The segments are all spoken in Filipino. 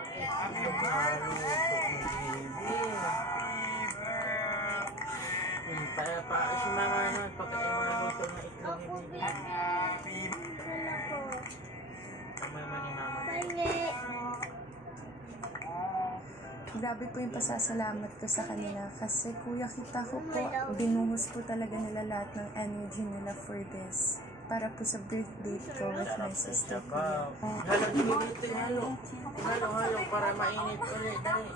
Si mama naman pag luto ng itlog ni baby. Tama naman ni mama. Grabe po yung pasasalamat ko sa kanila kasi kuya, kita ko po, binuhos po talaga nila lahat ng energy nila for this. Para po sa birthday ko with my sister kuya. Halo, dito halo. Halo, para mainit ulit. Dali.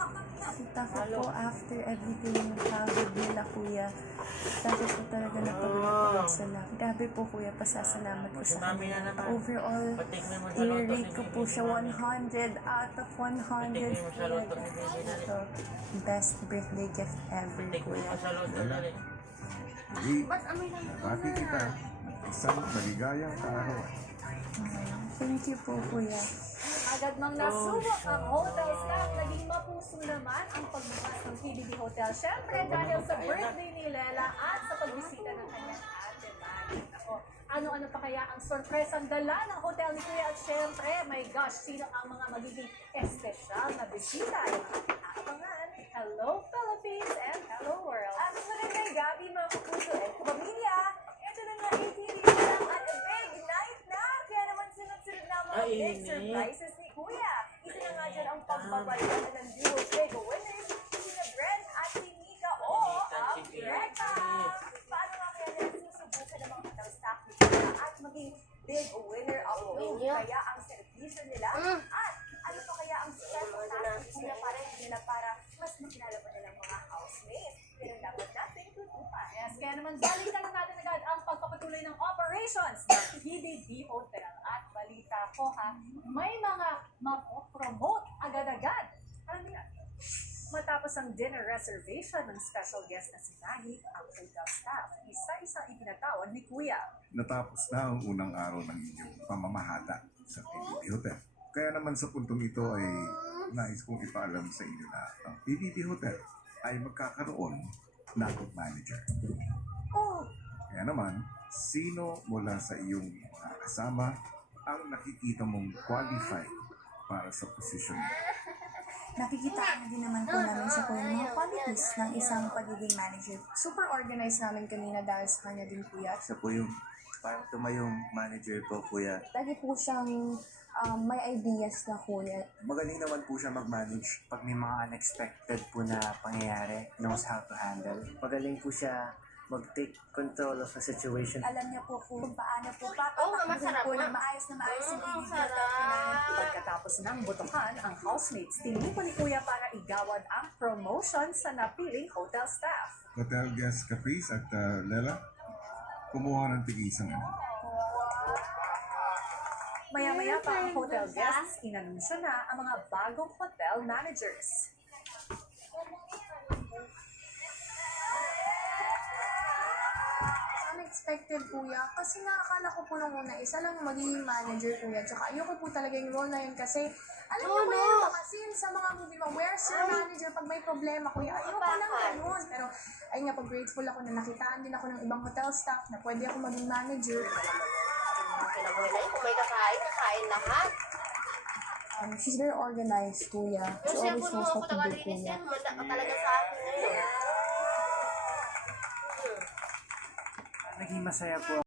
Kita ko po after everything yung hagod nila kuya. Dati po talaga napagod sila. Grabe po kuya, pasasalamat ko sa kanila. Overall, i-rate ko po siya 100 out of 100 kuya. So, best birthday gift ever kuya. Hindi, bati kita. Isang maligayang kaarawan. Thank you po kuya. Agad mang nasubok ang hotel staff, naging mapuso naman ang pagbukas ng PBB Hotel. Siyempre dahil sa birthday ni Lela at sa pagbisita ng kanyang ate Manny. Ano-ano pa kaya ang sorpresang dala ng hotel ni Kuya? At siyempre, my gosh, sino ang mga magiging espesyal na bisita? Abangan. Hello Philippines and hello world. At magandang gabi mga kapuso at kapamilya. Ito na nga ATV lang at a big night na. Kaya naman sunod-sunod na mga big surprises ni Kuya. Isa na nga dyan ang pagbabalita ng duo big winners, sina Brent at si Mika o ang Greta. Paano nga kaya nila susubukan ng mga hotel staff ni Kuya at maging big winner of the kaya ang servisyo nila? At ano pa kaya ang special task ni Kuya para nila para mas makilala pa nilang mga housemates? Pero dapat natin tutupan. Yes, kaya naman balikan natin agad ang pagpapatuloy ng operations ng PBB Hotel. At balita ko ha, may mga mapopromote agad-agad. Alam niyo, matapos ang dinner reservation ng special guest na si Maggie, ang hotel staff, isa-isa ipinatawag ni Kuya. Natapos na ang unang araw ng inyong pamamahada sa PBB Hotel. Kaya naman sa puntong ito ay nais kong ipaalam sa inyo na ang PBB Hotel ay magkakaroon ng manager. Kaya naman, sino mula sa iyong mga kasama ang nakikita mong qualified para sa posisyon mo? Nakikita din naman po namin siya po yung mga qualities ng isang pagiging manager. Super organized namin kanina dahil sa kanya din kuya. Siya po yung parang tumayong manager po, kuya. Lagi po siyang may ideas na kuya. Magaling naman po siya mag-manage pag may mga unexpected po na pangyayari. Knows how to handle. Magaling po siya mag-take control of the situation. Alam niya po kung paano po papatakbuhin po ng maayos na maayos yung PBB. Pagkatapos ng botohan, ang housemates tinimpo ni Kuya para igawad ang promotion sa napiling hotel staff. Hotel guest Caprice at Lela, kumuha ng tig-isang ano. Maya-maya pa ang hotel guests, inanunsyo na ang mga bagong hotel managers. Unexpected kuya, kasi nakakala ko po nung una isa lang magiging manager kuya, tsaka ayoko po talaga yung role na yun kasi alam mo kuya yung mga scene sa mga movie mo, where's your manager pag may problema kuya, ayoko lang ganun. Pero ayun nga po, grateful ako na nakitaan din ako ng ibang hotel staff na pwede ako maging manager. Kung may kakain, nakain lahat. She's very organized kuya. She Kasi always kung knows ako what to do tagalinis kuya. yan, manda ka talaga sa akin ngayon. Naging masaya po